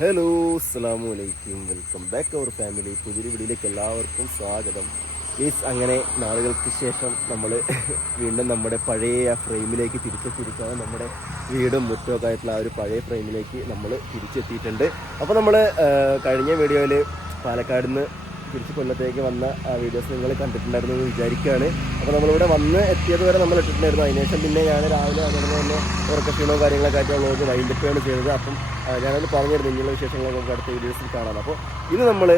Hello അസ്സാമു അലൈക്കും welcome back അവർ family പുതിയൊരു വീഡിയോയിലേക്ക് എല്ലാവർക്കും സ്വാഗതം. പ്ലീസ് അങ്ങനെ നാളുകൾക്ക് ശേഷം നമ്മൾ വീണ്ടും നമ്മുടെ പഴയ ആ ഫ്രെയിമിലേക്ക് തിരിച്ചെത്തിയിരിക്കുകയാണ്. നമ്മുടെ വീടും മുറ്റമൊക്കെ ആയിട്ടുള്ള ആ ഒരു പഴയ ഫ്രെയിമിലേക്ക് നമ്മൾ തിരിച്ചെത്തിയിട്ടുണ്ട്. അപ്പോൾ നമ്മൾ കഴിഞ്ഞ വീഡിയോയിൽ പാലക്കാട് നിന്ന് തിരിച്ച് കൊല്ലത്തേക്ക് വന്ന വീഡിയോസ് നിങ്ങൾ കണ്ടിട്ടുണ്ടായിരുന്നു എന്ന് വിചാരിക്കുകയാണ്. അപ്പോൾ നമ്മളിവിടെ വന്ന് എത്തിയത് വരെ നമ്മൾ ഇട്ടിട്ടുണ്ടായിരുന്നു. അതിനുശേഷം പിന്നെ ഞാൻ രാവിലെ അതുകൊണ്ട് തന്നെ ഉറക്കക്ഷീണവും കാര്യങ്ങളൊക്കെ ആയിട്ട് വ്ളോഗ് വൈകിട്ടാണ് ചെയ്തത്. അപ്പം ഞാനത് പറഞ്ഞിരുന്നു ഇങ്ങനെയുള്ള വിശേഷങ്ങളൊക്കെ നമുക്ക് അടുത്ത വീഡിയോസിൽ കാണാം. അപ്പോൾ ഇന്ന് നമ്മൾ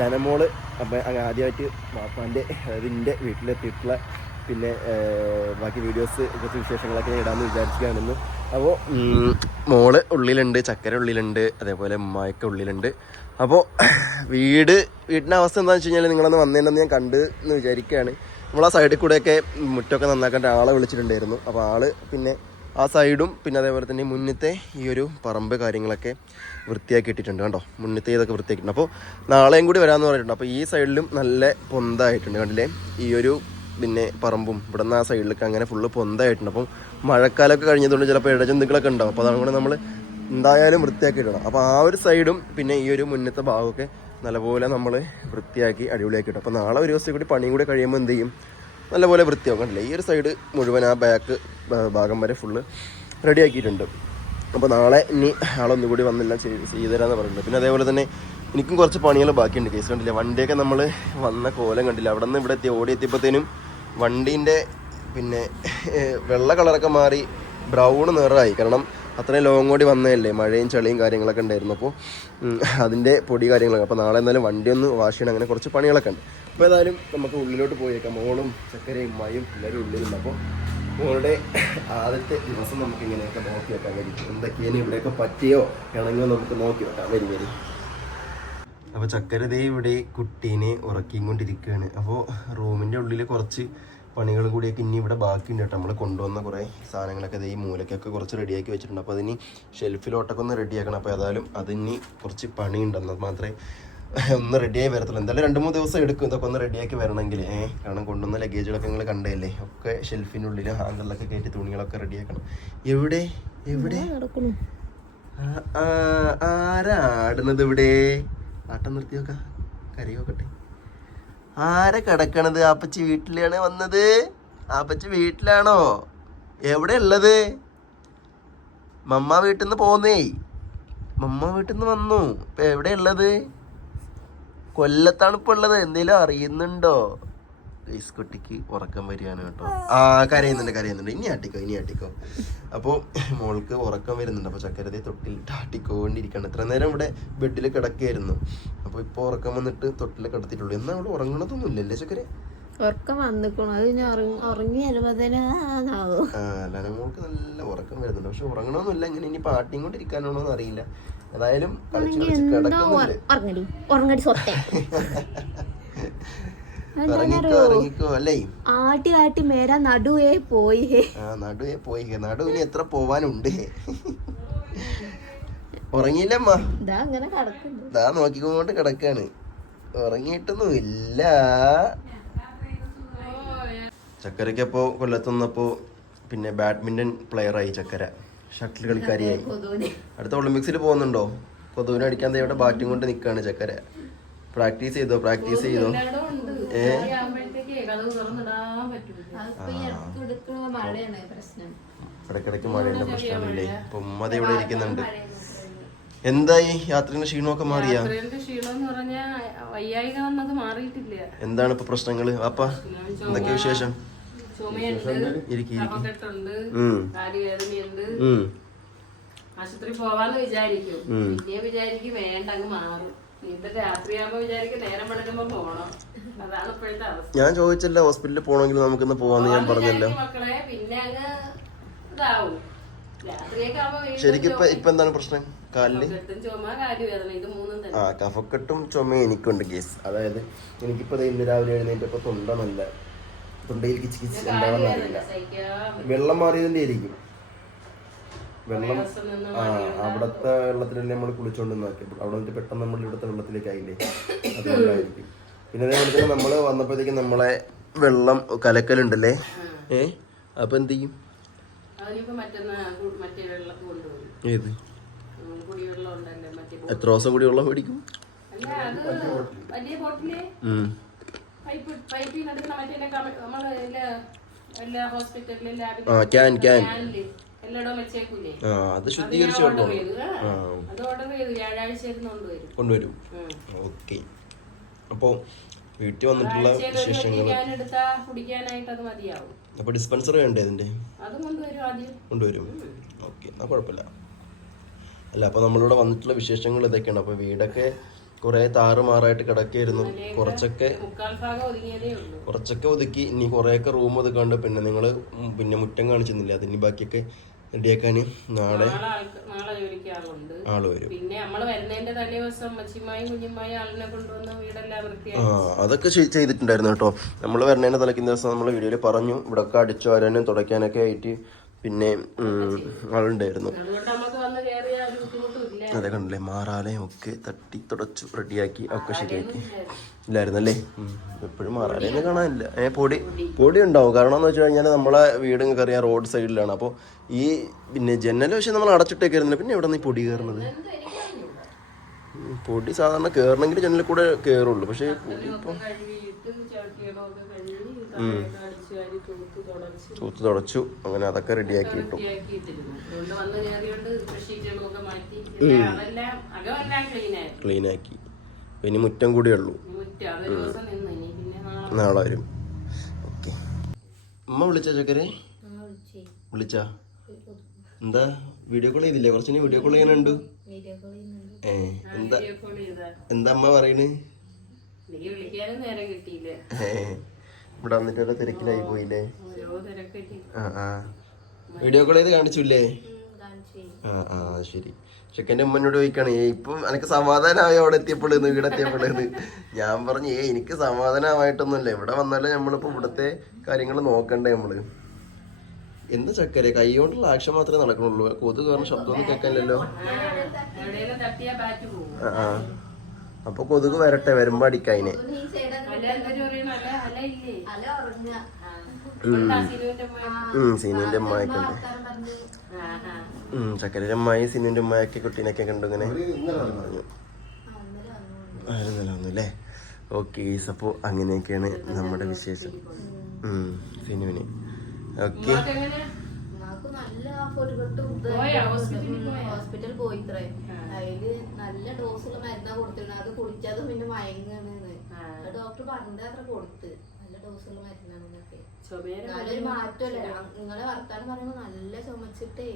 ലനമോൾ അപ്പം ആദ്യമായിട്ട് മാപ്പാന്റെ അതായത് എന്റെ വീട്ടിലെത്തിയിട്ടുള്ള പിന്നെ ബാക്കി വീഡിയോസ് കുറച്ച് വിശേഷങ്ങളൊക്കെ ഇടാമെന്ന് വിചാരിക്കുകയാണെന്ന് അപ്പോൾ മോൾ ഉള്ളിലുണ്ട് ചക്കര ഉള്ളിലുണ്ട് അതേപോലെ ഉമ്മായൊക്കെ ഉള്ളിലുണ്ട്. അപ്പോൾ വീട് വീടിന്റെ അവസ്ഥ എന്താണെന്ന് വെച്ച് കഴിഞ്ഞാൽ നിങ്ങളൊന്ന് വന്നേണ്ടെന്ന് ഞാൻ കണ്ട് എന്ന് വിചാരിക്കുകയാണ് നമ്മൾ ആ സൈഡിൽ കൂടെയൊക്കെ മുറ്റമൊക്കെ നന്നാക്കാൻ ആളെ വിളിച്ചിട്ടുണ്ടായിരുന്നു. അപ്പോൾ ആൾ പിന്നെ ആ സൈഡും പിന്നെ അതേപോലെ തന്നെ മുന്നത്തെ ഈ ഒരു പറമ്പ് കാര്യങ്ങളൊക്കെ വൃത്തിയാക്കി ഇട്ടിട്ടുണ്ട് കണ്ടോ? മുന്നത്തെ ഇതൊക്കെ വൃത്തിയാക്കിയിട്ടുണ്ട് അപ്പോൾ നാളെയും കൂടി വരാമെന്ന് പറഞ്ഞിട്ടുണ്ട്. അപ്പോൾ ഈ സൈഡിലും നല്ല പൊന്തായിട്ടുണ്ട് കണ്ടില്ലേ? ഈ ഒരു പിന്നെ പറമ്പും. ഇവിടെ നിന്ന് ആ സൈഡിലൊക്കെ അങ്ങനെ ഫുള്ള് പൊന്തായിട്ടുണ്ട്. അപ്പം മഴക്കാലമൊക്കെ കഴിഞ്ഞതുകൊണ്ട് ചിലപ്പോൾ ഇഴജന്തുക്കളൊക്കെ ഉണ്ടാവും. അപ്പോൾ അതുകൊണ്ട് നമ്മൾ എന്തായാലും വൃത്തിയാക്കി ഇടണം. അപ്പോൾ ആ ഒരു സൈഡും പിന്നെ ഈ ഒരു മുന്നത്തെ ഭാഗമൊക്കെ നല്ലപോലെ നമ്മൾ വൃത്തിയാക്കി അടിപൊളിയാക്കി ഇടും. അപ്പോൾ നാളെ ഒരു ദിവസം കൂടി പണിയും കൂടി കഴിയുമ്പോൾ എന്ത് ചെയ്യും? നല്ലപോലെ വൃത്തിയാവും. കണ്ടില്ലേ? ഈ ഒരു സൈഡ് മുഴുവൻ ആ ബാക്ക് ഭാഗം വരെ ഫുള്ള് റെഡിയാക്കിയിട്ടുണ്ട്. അപ്പോൾ നാളെ ഇനി ആളൊന്നും കൂടി വന്നെല്ലാം ചെയ്ത് ചെയ്തു തരാമെന്ന് പറയുന്നുണ്ട്. പിന്നെ അതേപോലെ തന്നെ എനിക്കും കുറച്ച് പണികൾ ബാക്കിയുണ്ട്. കേസ് കണ്ടില്ല? വണ്ടിയൊക്കെ നമ്മൾ വന്ന കോലം കണ്ടില്ല? അവിടെ നിന്ന് ഇവിടെ എത്തി ഓടി എത്തിയപ്പോഴത്തേനും വണ്ടീന്റെ പിന്നെ വെള്ള കളറൊക്കെ മാറി ബ്രൗൺ നിറമായി. കാരണം അത്രയും ലോങ് ഓടി വന്നതല്ലേ മഴയും ചളിയും കാര്യങ്ങളൊക്കെ ഉണ്ടായിരുന്നു. അപ്പോൾ അതിന്റെ പൊടി കാര്യങ്ങളൊക്കെ. അപ്പോൾ നാളെ എന്തായാലും വണ്ടി ഒന്ന് വാഷ് ചെയ്യണം. അങ്ങനെ കുറച്ച് പണികളൊക്കെ ഉണ്ട്. അപ്പോൾ ഏതായാലും നമുക്ക് ഉള്ളിലോട്ട് പോയേക്കാം. മോളും ചക്കരയും മയും എല്ലാവരും ഉള്ളിലുണ്ട്. അപ്പോൾ മോളുടെ ആദ്യത്തെ ദിവസം നമുക്ക് ഇങ്ങനെയൊക്കെ നോക്കി വെക്കാൻ കഴിയും എന്തൊക്കെയാണ് ഇവിടെയൊക്കെ പറ്റിയോ? ഇണങ്ങിയോ നമുക്ക് നോക്കി വെക്കാം വരി വരി. അപ്പോൾ ചക്കരതേ ഇവിടെ കുട്ടീനെ ഉറക്കിയും കൊണ്ടിരിക്കുകയാണ് അപ്പോൾ റൂമിന്റെ ഉള്ളിൽ കുറച്ച് പണികൾ കൂടിയൊക്കെ ഇനി ഇവിടെ ബാക്കിയുണ്ട് കേട്ടോ. നമ്മൾ കൊണ്ടുവന്ന കുറേ സാധനങ്ങളൊക്കെ ഈ മൂലക്കൊക്കെ കുറച്ച് റെഡിയാക്കി വെച്ചിട്ടുണ്ട്. അപ്പോൾ അതിനി ഷെൽഫിലോട്ടൊക്കെ ഒന്ന് റെഡിയാക്കണം. അപ്പോൾ ഏതായാലും അതിനി കുറച്ച് പണി എന്നാൽ മാത്രമേ ഒന്ന് റെഡിയായി വരത്തുള്ളൂ. എന്തായാലും രണ്ട് മൂന്ന് ദിവസം എടുക്കും ഇതൊക്കെ ഒന്ന് റെഡിയാക്കി വരണമെങ്കിൽ ഏഹ് കാരണം കൊണ്ടുവന്ന ലഗേജുകളൊക്കെ നിങ്ങൾ കണ്ടതല്ലേ? ഒക്കെ ഷെൽഫിനുള്ളിൽ ഹാങ്കറിലൊക്കെ കയറ്റി തുണികളൊക്കെ റെഡിയാക്കണം. എവിടെ? എവിടെ? ആരാടുന്നത് ഇവിടെ? ആട്ടം നിർത്തി നോക്ക കരയോക്കട്ടെ. ആരെ കിടക്കണത്? ആപ്പച്ചി വീട്ടിലാണ് വന്നത്? ആപ്പച്ചി വീട്ടിലാണോ? എവിടെ ഉള്ളത്? മമ്മ വീട്ടിൽ നിന്ന് പോന്നേ. മമ്മ വീട്ടിൽ നിന്ന് വന്നു. ഇപ്പൊ എവിടെ ഉള്ളത്? കൊല്ലത്താണ് ഇപ്പൊ ഉള്ളത്. എന്തേലും അറിയുന്നുണ്ടോ? ഗൈസ് കുട്ടിക്ക് ഉറക്കം വരികയാണ് കേട്ടോ. ആ കരയുന്നുണ്ട് കരയുന്നുണ്ട്. ഇനി ആട്ടിക്കോ ഇനി ആട്ടിക്കോ. അപ്പോൾ മോൾക്ക് ഉറക്കം വരുന്നുണ്ട്. അപ്പോൾ ചക്കരതെ തൊട്ടിൽ ആട്ടിക്കോണ്ടിരിക്കണം ഇത്ര നേരം ഇവിടെ ബെഡിൽ കിടക്കുകയായിരുന്നു. അപ്പോൾ ഇപ്പോൾ ഉറക്കം വന്നിട്ട് തൊട്ടിൽ കിടത്തിയിട്ടുള്ളൂ. എന്നാൽ അവിടെ ഉറങ്ങണതൊന്നും ഇല്ലല്ലേ ചക്കരെ? ഉറക്കം വന്നിക്കണു. അത് ഞാൻ ഉറങ്ങി ഉറങ്ങി വരുമ്പോഴത്തേനും ആവും ആ അല്ലാതെ മോൾക്ക് നല്ല ഉറക്കം വരുന്നുണ്ട്. പക്ഷെ ഉറങ്ങണമെന്നില്ല ഇങ്ങനെ ഇനി പാട്ടിയും കൊണ്ടിരിക്കാനാണോ എന്ന് അറിയില്ല. ഏതായാലും കളിച്ച് കളിച്ച് കിടക്കുന്നുണ്ട്. ആട്ടി ആട്ടി മേരാ നടുവേ പോയി. നടുവേ പോയി. നടുവിന് എത്ര പോവാനുണ്ട്? ഉറങ്ങിയില്ലമ്മ? ദാ നോക്കിക്കൊണ്ട് കിടക്കാണ്. ഉറങ്ങിയിട്ടൊന്നും ഇല്ല ചക്കരക്കപ്പോ കൊല്ലത്തുന്നപ്പോ പിന്നെ ബാഡ്മിന്റൺ പ്ലെയറായി ആയി ചക്കര. ഷട്ടിൽ കളിക്കാരിയായി. അടുത്ത ഒളിമ്പിക്സിൽ പോകുന്നുണ്ടോ? കൊതുവിനെ അടിക്കാൻ ഇവിടെ ബാറ്റും കൊണ്ട് നിൽക്കാണ് ചക്കര. പ്രാക്ടീസ് ചെയ്തോ? പ്രാക്ടീസ് ചെയ്തോ? ഇടയ്ക്കിടയ്ക്ക് മഴയുടെ പ്രശ്നമില്ലേ ഇപ്പൊ ഉമ്മ ദേ ഇവിടെ ഇരിക്കുന്നുണ്ട്. എന്തായി? യാത്രയുടെ ക്ഷീണമൊക്കെ മാറിയാ? എന്താണ് ഇപ്പൊ പ്രശ്നങ്ങൾ? അപ്പ എന്തൊക്കെയാ വിശേഷം? ആശുപത്രി പോവാന്ന് വിചാരിക്കും. പിന്നെ വിചാരിക്കും വേണ്ട അങ്ങ് മാറും. ഞാൻ ചോദിച്ചില്ല ഹോസ്പിറ്റലിൽ പോകണമെങ്കിൽ നമുക്കിന്ന് പോവാന്ന് ഞാൻ പറഞ്ഞല്ലോ. ശരിക്കും ഇപ്പൊ ഇപ്പൊ എന്താണ് പ്രശ്നം? കാലിൽ? ആ കഫക്കെട്ടും ചുമയും എനിക്കുണ്ട് കേസ്. അതായത് എനിക്കിപ്പോ ഇന്ന് രാവിലെ എഴുന്നേറ്റപ്പോ തൊണ്ട നല്ല തൊണ്ടയിൽ കിച്ച് കിച്ച് എന്താണെന്ന് അറിയില്ല വെള്ളം മാറിയതിന്റെ ആയിരിക്കും. വെള്ളം ആ അവിടത്തെ വെള്ളത്തിലല്ലേ നമ്മൾ കുളിച്ചോണ്ട് നോക്കി അവിടെ വന്നിട്ട് പെട്ടെന്ന് നമ്മൾ ഇവിടുത്തെ വെള്ളത്തിലേക്ക് ആയില്ലേ? അതുകൊണ്ടായിരിക്കും. പിന്നെ അതേപോലെ തന്നെ നമ്മൾ വന്നപ്പോഴത്തേക്കും നമ്മളെ വെള്ളം കലക്കലുണ്ടല്ലേ? ഏ? അപ്പൊ എന്ത് ചെയ്യും? ഏത്? എത്ര ദിവസം കൂടി വെള്ളം മേടിക്കും ആ ക്യാൻ ക്യാൻ. അത് ശുദ്ധീകരിച്ച് കൊണ്ടുവരും. ഓക്കെ. അപ്പോൾ വീട്ടിൽ വന്നിട്ടുള്ള വിശേഷങ്ങൾ അപ്പൊ ഡിസ്പെൻസർ വേണ്ടേ ഇതിന്റെ അതും കൊണ്ടുവരും ഓക്കെ എന്നാ കുഴപ്പമില്ല. അല്ല അപ്പൊ നമ്മളിവിടെ വന്നിട്ടുള്ള വിശേഷങ്ങൾ ഇതൊക്കെയാണ്. അപ്പൊ വീടൊക്കെ കുറെ താറുമാറായിട്ട് കിടക്കായിരുന്നു. കുറച്ചൊക്കെ കുറച്ചൊക്കെ ഒതുക്കി. ഇനി കുറേയൊക്കെ റൂം ഒതുക്കാണ്ട് പിന്നെ നിങ്ങൾ പിന്നെ മുറ്റം കാണിച്ചിരുന്നില്ല? അതിന് ബാക്കിയൊക്കെ റെഡിയാക്കാൻ നാളെ നാളെ ആൾ വരും. പിന്നെ നമ്മൾ വരുന്നതിന്റെ തലേ ദിവസം അമ്മച്ചിമായും കുഞ്ഞുമായും ആളിനെ കൊണ്ടുവന്ന് വീടെല്ലാം ആ വൃത്തിയാക്കി അതൊക്കെ ചെയ്- ചെയ്തിട്ടുണ്ടായിരുന്നു കേട്ടോ. നമ്മൾ വരുന്നതിന്റെ തലക്കുന്ന ദിവസം നമ്മൾ വീഡിയോയിൽ പറഞ്ഞു. ഇവിടെയൊക്കെ അടിച്ചു വരാനും തുടയ്ക്കാനൊക്കെ ആയിട്ട് പിന്നെ ആളുണ്ടായിരുന്നു അതുകൊണ്ട് നമുക്ക് വന്ന് കയറിയ ഒരു ബുദ്ധിമുട്ടും ഇല്ല അതെ കണ്ടില്ലേ? മാറാലയം ഒക്കെ തട്ടി തുടച്ചു റെഡിയാക്കി ഒക്കെ ശരിയാക്കി. ഇല്ലായിരുന്നല്ലേ? എപ്പോഴും മാറാലയൊന്നും കാണാനില്ല ഏ പൊടി പൊടി ഉണ്ടാവും. കാരണം എന്ന് വെച്ച് കഴിഞ്ഞാൽ നമ്മളെ വീട് നിങ്ങൾക്ക് അറിയാം റോഡ് സൈഡിലാണ്. അപ്പോൾ ഈ പിന്നെ ജനൽ പക്ഷേ നമ്മൾ അടച്ചിട്ടേക്കായിരുന്നില്ല. പിന്നെ എവിടെ നിന്ന് ഈ പൊടി കയറുന്നത്? പൊടി സാധാരണ കയറണമെങ്കിൽ ജനലിൽ കൂടെ കയറുള്ളൂ. പക്ഷേ പൊടി ഒക്കെ തൂത്ത് തുടച്ച്. അങ്ങനെ അതൊക്കെ റെഡിയാക്കി ഇട്ടു. ക്ലീൻ ആക്കി ഇനി മുറ്റം കൂടിയേ ഉള്ളൂ. ഇനി മുറ്റം ദിവസം നിന്ന്. ഇനി പിന്നെ നാളെ നാളെ വരും. ഓക്കെ. അമ്മ വിളിച്ച ചക്കരെ? വിളിച്ച. എന്താ? വീഡിയോ കോൾ ചെയ്തില്ലേ? കുറച്ചിനി വീഡിയോ കോൾ ചെയ്യാനുണ്ട് ഏ എന്താ എന്താ അമ്മ പറയണ്? എനിക്ക് വിളിക്കാനും നേരം കിട്ടിയില്ല? ഏ ഇവിടെ വന്നിട്ട് ഓരോ തിരക്കിലായി പോയില്ലേ? വീഡിയോ കോൾ ചെയ്ത് കാണിച്ചില്ലേ? കാണിച്ചേ. ആ ആ ശരി. ചെക്കന്റെ ഉമ്മനോട് ചോദിക്കാണ് ഏ ഇപ്പം എനിക്ക് സമാധാനമായി അവിടെ എത്തിയപ്പോഴെന്ന് ഇവിടെ എത്തിയപ്പോഴേന്ന് ഞാൻ പറഞ്ഞു ഏ എനിക്ക് സമാധാനമായിട്ടൊന്നുമില്ല. ഇവിടെ വന്നാലേ നമ്മളിപ്പോ ഇവിടുത്തെ കാര്യങ്ങൾ നോക്കണ്ടേ നമ്മൾ. എന്ത് ചക്കരെ? കൈ കൊണ്ടുള്ള ആക്ഷൻ മാത്രമേ നടക്കണുള്ളൂ കൊതു കാരണം ശബ്ദമൊന്നും കേൾക്കാനില്ലല്ലോ. ആ ആ. അപ്പൊ കൊതുക് വരട്ടെ വരുമ്പോ അടിക്കതിനെ നീ സൈഡ് അല്ല സിനുവിന്റെ അമ്മയൊക്കെ ഉണ്ട്. പറഞ്ഞ് ചക്കരയുടെ അമ്മായി സിനുവിന്റെ അമ്മായൊക്കെ കുട്ടീനൊക്കെ കണ്ടു ഇങ്ങനെ. വന്നു ആയിരുന്നല്ലോ ഒന്നും അല്ലേ? ഓക്കെ അപ്പോൾ അങ്ങനെയൊക്കെയാണ് നമ്മുടെ വിശേഷം. സിനുവിന്. ഓക്കെ? ഹോസ്പിറ്റലിൽ പോയി? പോയിത്രേ അതിൽ നല്ല ഡോസുള്ള മരുന്നാ കൊടുത്തിരുന്നത്. അത് കുടിച്ചതും പിന്നെ മയങ്ങാണ് ഡോക്ടർ പറഞ്ഞത് അത്ര കൊടുത്ത്. ഡോസുള്ള മരുന്നാണെന്നൊക്കെ ചുമേരെ നല്ലൊരു മാറ്റമല്ലേ. നിങ്ങളെ വർത്താനം പറയുമ്പോ നല്ല ചുമച്ചിട്ടേ.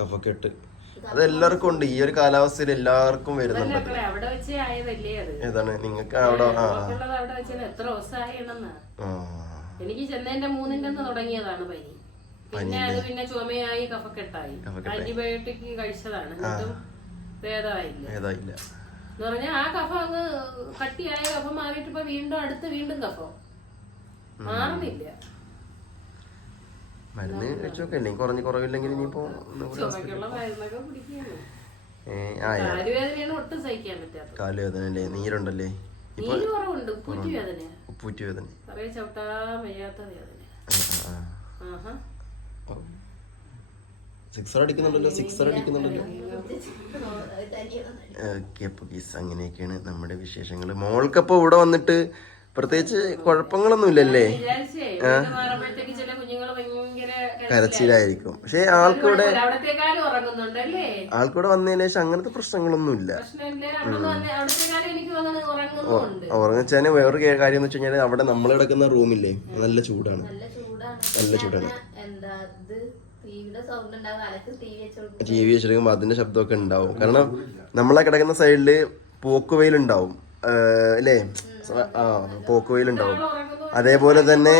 കഫക്കെട്ട്. അത് എല്ലാവർക്കും ഉണ്ട്. ഈ ഒരു കാലാവസ്ഥയിൽ എല്ലാവർക്കും വരുന്നുണ്ട്. ഏതാണ്? നിങ്ങൾക്ക് അവിടെ എത്ര ആ. എനിക്ക് ചെന്നതിന്റെ മൂന്നിന്റെ തുടങ്ങിയതാണ് പനി. പിന്നെ അത് പിന്നെ ചുമയായി കഫക്കെട്ടായി. ആന്റിബയോട്ടിക് കഴിച്ചതാണ്. ഭേദമായില്ല. എന്ന് പറഞ്ഞാൽ ആ കഫ അങ്ങ് മാറിയിട്ട് ഇപ്പൊ വീണ്ടും അടുത്ത് വീണ്ടും കഫം മാറുന്നില്ല. മരുന്ന് വെച്ചോക്കെ അല്ലെങ്കിൽ കുറഞ്ഞ് കുറവില്ലെങ്കിൽ ഇനിയിപ്പോ കാലുവേദന അല്ലേ നീരുണ്ടല്ലേ? ഉപ്പൂറ്റി വേദന ഉപ്പൂറ്റി വേദന പറയ ചവിട്ടാൻ വയ്യാത്ത വേദന ആ, ആ. ആഹാ ഓ. സിക്സർ അടിക്കുന്നുണ്ടല്ലോ സിക്സർ അടിക്കുന്നുണ്ടല്ലോ. ഓക്കെ അപ്പൊ ഗീസ് അങ്ങനെയൊക്കെയാണ് നമ്മുടെ വിശേഷങ്ങൾ. മോൾക്കപ്പോ ഇവിടെ വന്നിട്ട് പ്രത്യേകിച്ച് കുഴപ്പങ്ങളൊന്നും ഇല്ലല്ലേ കരച്ചിലായിരിക്കും. പക്ഷെ ആൾക്കൂടെ ആൾക്കൂടെ വന്നതിന് ശേഷം അങ്ങനത്തെ പ്രശ്നങ്ങളൊന്നും ഇല്ല ഉറങ്ങിച്ചാൽ വേറൊരു കാര്യം എന്ന് വെച്ച് കഴിഞ്ഞാൽ അവിടെ നമ്മൾ കിടക്കുന്ന റൂമില്ലേ? നല്ല ചൂടാണ്. നല്ല ചൂടാണ്. ടി വി വെച്ചിരിക്കുമ്പോൾ അതിന്റെ ശബ്ദമൊക്കെ ഉണ്ടാവും. കാരണം നമ്മളെ കിടക്കുന്ന സൈഡിൽ പോക്കുവെയിൽ ഉണ്ടാവും. അല്ലേ ആ പോക്കുവെയിൽ ഉണ്ടാവും. അതേപോലെ തന്നെ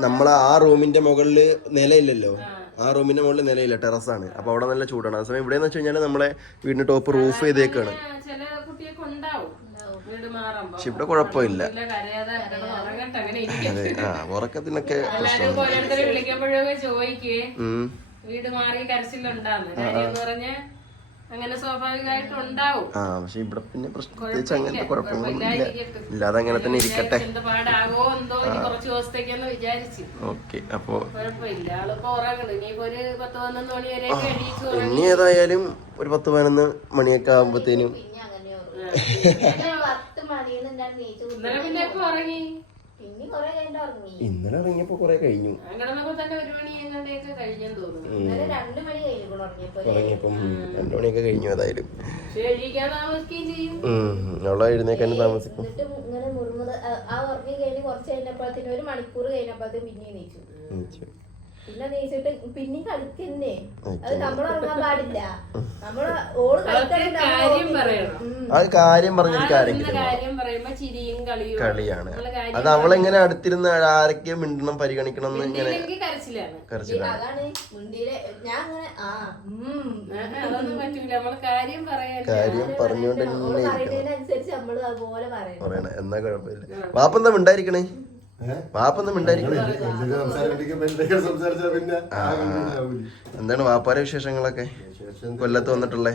നമ്മളെ ആ റൂമിന്റെ മുകളിൽ നിലയില്ലല്ലോ. ആ. റൂമിന്റെ മുകളിൽ നിലയില്ല. ടെറസാണ് അപ്പൊ അവിടെ നല്ല ചൂടാണ്. അതേസമയം ഇവിടെ എന്ന് വെച്ച് കഴിഞ്ഞാൽ നമ്മളെ വീടിന്റെ ടോപ്പ് റൂഫ് ചെയ്തേക്കാണ്. പക്ഷെ ഇവിടെ കുഴപ്പമില്ല. അതെ ആ ഉറക്കത്തിനൊക്കെ വീട് മാറി കരച്ചിലുണ്ടാന്ന്. പറഞ്ഞ അങ്ങനെ സ്വാഭാവികമായിട്ട് ഉണ്ടാവും. ആ പക്ഷെ ഇവിടെ പിന്നെ പ്രത്യേകിച്ച് അങ്ങനത്തെ കുഴപ്പങ്ങളൊന്നും ഇല്ല ഇല്ലാതെ അങ്ങനെ തന്നെ ഇരിക്കട്ടെ. എന്ത് പാടാകോ എന്തോ ഇനി കുറച്ച് ദിവസത്തേക്കെന്ന് വിചാരിച്ചു. ഓക്കെ അപ്പോ ഇനി ഏതായാലും ഒരു പത്ത് പതിനൊന്ന് മണിയൊക്കെ ആകുമ്പോഴത്തേനും പിന്നെ അങ്ങനെ ഉറങ്ങും. പത്ത് മണിന്ന് ഞാൻ നീച്ചു ഇന്നലെ പിന്നെ എപ്പോ ഉറങ്ങി? പിന്നെ കൊറേ കഴിഞ്ഞിട്ട് ഉറങ്ങി. ഇന്നലെ ഇറങ്ങിയപ്പോ കൊറേ കഴിഞ്ഞു. കിടന്നപ്പോ തന്നെ ഒരു മണി എങ്ങാണ്ടൊക്കെ കഴിഞ്ഞെന്ന് തോന്നുന്നു. ഇന്നലെ രണ്ടു മണി കഴിഞ്ഞു ഉറങ്ങിയപ്പോ ഇറങ്ങിയപ്പം രണ്ടു മണിയൊക്കെ കഴിഞ്ഞു ഏതായാലും. പക്ഷെ എണീക്കാൻ താമസിക്കുകയും ചെയ്യും. ഉം. അവളെ എഴുന്നേക്കാൻ താമസിക്കും. എന്നിട്ട് ഇങ്ങനെ മുറുമുറ ആ ഉറങ്ങി കഴിഞ്ഞ് കുറച്ച് കഴിഞ്ഞപ്പോഴത്തേനും ഒരു മണിക്കൂർ കഴിഞ്ഞപ്പോഴത്തേനും പിന്നെ നീച്ചു. പിന്നെ നീച്ചിട്ട് പിന്നെ കളിക്കന്നെ. അത് പാടില്ല. നമ്മൾ ഓൾ കളിക്കണേ കാര്യം പറയണം. ആ കാര്യം പറഞ്ഞൊരു കാര്യം ഇന്ന കാര്യം പറയുമ്പോ ചിരിയും കളിയും കളിയാണ്. അത് അവളെങ്ങനെ അടുത്തിരുന്ന് ആരൊക്കെ മിണ്ടണം പരിഗണിക്കണം എന്ന് ഇങ്ങനെ കാര്യം പറഞ്ഞോണ്ട് പറഞ്ഞുകൊണ്ട് പറയണ. എന്നാ കുഴപ്പമില്ല. വാപ്പെന്താ മിണ്ടായിരിക്കണേ? എന്താണ് വാപ്പാരെ വിശേഷങ്ങളൊക്കെ? ശേഷം കൊല്ലത്ത് വന്നിട്ടുള്ളേ?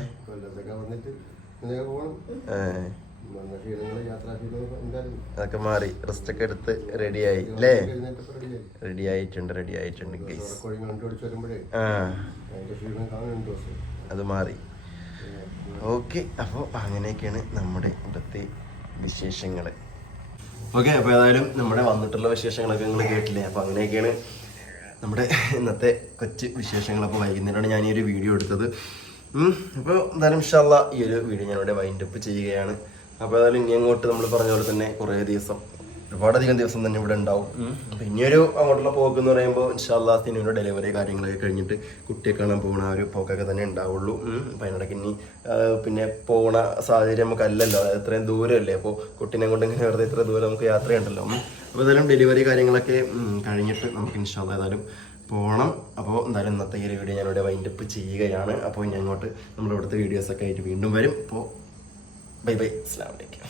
അതൊക്കെ മാറി. റെസ്റ്റ് ഒക്കെ എടുത്ത് റെഡിയായി അല്ലേ കഴിഞ്ഞിട്ടപ്പോ റെഡിയായി റെഡി ആയിട്ടുണ്ട് റെഡി ആയിട്ടുണ്ട് ഗൈസ് അത് മാറി. ഓക്കെ. അപ്പോൾ അങ്ങനെയൊക്കെയാണ് നമ്മുടെ ഇവിടുത്തെ വിശേഷങ്ങൾ ഓക്കെ അപ്പോൾ ഏതായാലും നമ്മുടെ വന്നിട്ടുള്ള വിശേഷങ്ങളൊക്കെ നിങ്ങൾ കേട്ടില്ലേ? അപ്പോൾ അങ്ങനെയൊക്കെയാണ് നമ്മുടെ ഇന്നത്തെ കൊച്ച് വിശേഷങ്ങൾ അപ്പൊ വൈകുന്നേരമാണ് ഞാൻ ഈ ഒരു വീഡിയോ എടുത്തത്. അപ്പോൾ എന്തായാലും ഇഷ്ടമുള്ള ഈ ഒരു വീഡിയോ ഞാനിവിടെ വൈൻഡപ്പ് ചെയ്യുകയാണ്. അപ്പോൾ ഏതായാലും ഇനി അങ്ങോട്ട് നമ്മൾ പറഞ്ഞ പോലെ തന്നെ കുറേ ദിവസം ഒരുപാടധികം ദിവസം തന്നെ ഇവിടെ ഉണ്ടാവും. അപ്പൊ ഇനിയൊരു അങ്ങോട്ടുള്ള പോക്ക് എന്ന് പറയുമ്പോൾ ഇൻഷാല്ലാ സിനിമയുടെ ഡെലിവറി കാര്യങ്ങളൊക്കെ കഴിഞ്ഞിട്ട് കുട്ടിയെ കാണാൻ പോകുന്ന ആ ഒരു പോക്കൊക്കെ തന്നെ ഉണ്ടാവുള്ളൂ. അപ്പൊ അതിനിടയ്ക്ക് ഇനി പിന്നെ പോകുന്ന സാഹചര്യം നമുക്ക് അല്ലല്ലോ. ഇത്രയും ദൂരമല്ലേ? അപ്പോൾ കുട്ടീനെ കൊണ്ട് ഇങ്ങനെ വെറുതെ ഇത്ര ദൂരം നമുക്ക് യാത്രയുണ്ടല്ലോ. അപ്പോൾ ഏതായാലും ഡെലിവറി കാര്യങ്ങളൊക്കെ കഴിഞ്ഞിട്ട് നമുക്ക് ഇൻഷാല്ല ഏതായാലും പോകണം അപ്പോൾ എന്തായാലും ഇന്നത്തെ ഈ ഒരു വീഡിയോ ഞാനിവിടെ വൈൻഡപ്പ് ചെയ്യുകയാണ്. അപ്പോൾ ഇനി അങ്ങോട്ട് നമ്മുടെ ഇവിടുത്തെ വീഡിയോസൊക്കെ ആയിട്ട് വീണ്ടും വരും. അപ്പോൾ ബൈ ബൈ അസ്ലാം വലൈക്കും